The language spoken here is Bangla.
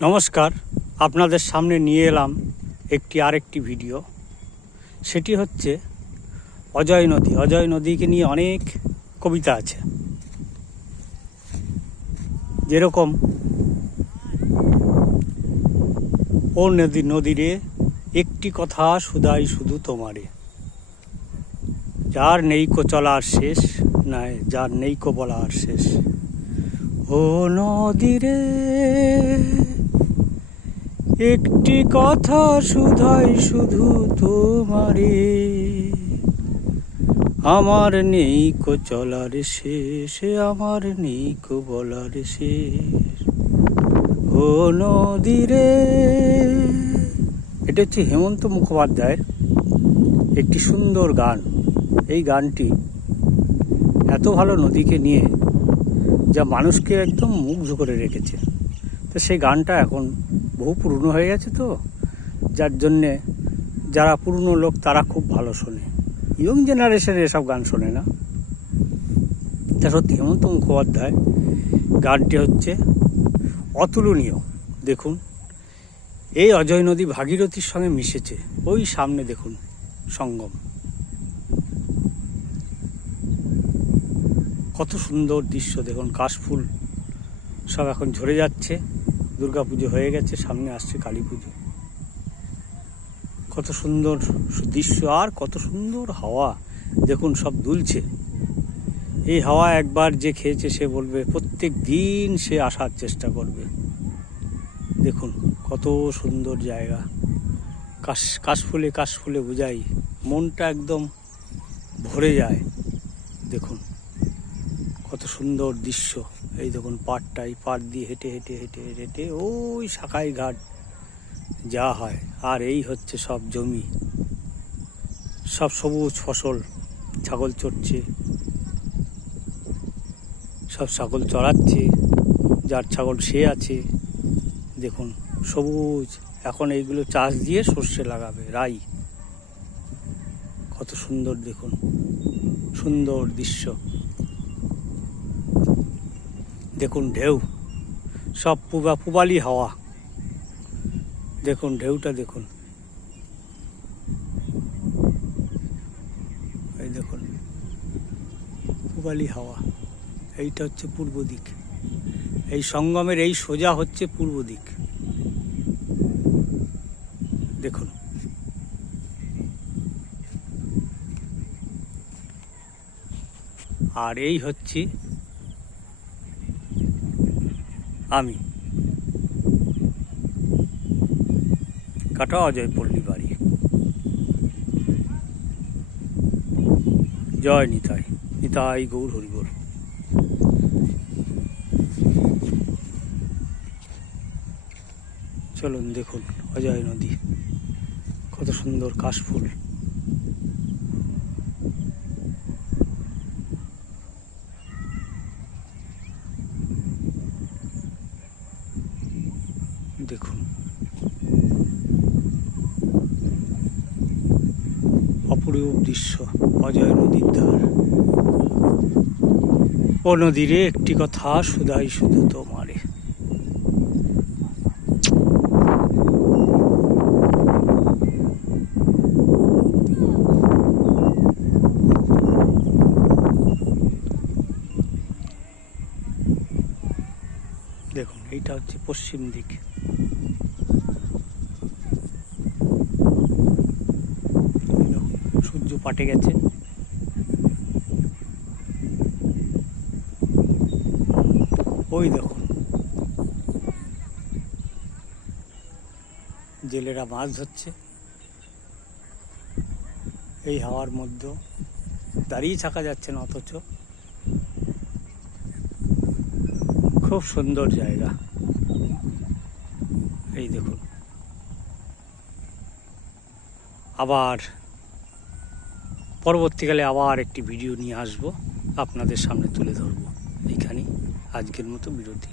নমস্কার, আপনাদের সামনে নিয়ে এলাম আরেকটি ভিডিও। সেটি হচ্ছে অজয় নদী। অজয় নদীকে নিয়ে অনেক কবিতা আছে, যেরকম ও নদীরে একটি কথা শুধাই শুধু তোমারে, যার নেইকো চলার শেষ, নাই যার নেইকো বলার শেষ। ও নদীরে একটি কথা শুধাই শুধু তোমারে, আমার নেইকো চলার শেষ, আমার নেইকো বলার শেষ। ও নদীরে, এটা হচ্ছে হেমন্ত মুখোপাধ্যায়ের একটি সুন্দর গান। এই গানটি এত ভালো নদীকে নিয়ে, যা মানুষকে একদম মুগ্ধ করে রেখেছে। তো সেই গানটা এখন বহু পুরনো হয়ে গেছে, তো যার জন্যে যারা পুরনো লোক তারা খুব ভালো শোনে, ইয়ং জেনারেশনে এসব গান শোনে না। তা সত্যি হেমন্ত মুখোপাধ্যায় গানটি হচ্ছে অতুলনীয়। দেখুন, এই অজয় নদী ভাগীরথীর সঙ্গে মিশেছে। ওই সামনে দেখুন সঙ্গম, কত সুন্দর দৃশ্য দেখুন। কাশফুল সব এখন ঝরে যাচ্ছে, দুর্গাপুজো হয়ে গেছে, সামনে আসছে কালী পুজো। কত সুন্দর দৃশ্য, আর কত সুন্দর হাওয়া দেখুন, সব দুলছে। এই হাওয়া একবার যে খেয়েছে সে বলবে প্রত্যেক দিন সে আসার চেষ্টা করবে। দেখুন কত সুন্দর জায়গা, কাশফুলে কাশফুলে বোঝাই, মনটা একদম ভরে যায়। দেখুন কত সুন্দর দৃশ্য। এই দেখুন পাড়টাই, পাড় দিয়ে হেঁটে হেঁটে হেঁটে হেঁটে ওই শাখাই ঘাট যা হয়। আর এই হচ্ছে সব জমি, সব সবুজ ফসল, ছাগল চড়ছে, সব ছাগল চড়াচ্ছে, যার ছাগল সে আছে। দেখুন সবুজ, এখন এইগুলো চাষ দিয়ে সর্ষে লাগাবে, রাই। কত সুন্দর দেখুন, সুন্দর দৃশ্য। দেখুন ঢেউ, সব পূবালি হাওয়া। দেখুন ঢেউটা দেখুন, এই দেখুন পূবালি হাওয়া। এইটা হচ্ছে পূর্ব দিক, এই সঙ্গমের এই সোজা হচ্ছে পূর্ব দিক। দেখুন আর এই হচ্ছে আমি, কাটা অজয় পল্লী বাড়ি। জয় নিতাই, নিতাই গৌর হরিবল। চলুন দেখুন অজয় নদী, কত সুন্দর কাশফুল। দেখুন অপরূপ দৃশ্য, অজয় নদীর ধার। ও নদীরে একটি কথা শুধাই শুধু তোমারে। দেখুন এইটা হচ্ছে পশ্চিম দিক। সূর্য পাটে গেছে, ওই দেখুন জেলেরা মাছ ধরছে। এই হাওয়ার মধ্যে দাঁড়িয়ে থাকা যাচ্ছে না, অথচ খুব সুন্দর জায়গা। এই দেখুন, আবার পরবর্তীকালে আবার একটি ভিডিও নিয়ে আসবো, আপনাদের সামনে তুলে ধরবো। এইখানেই আজকের মতো বিরতি।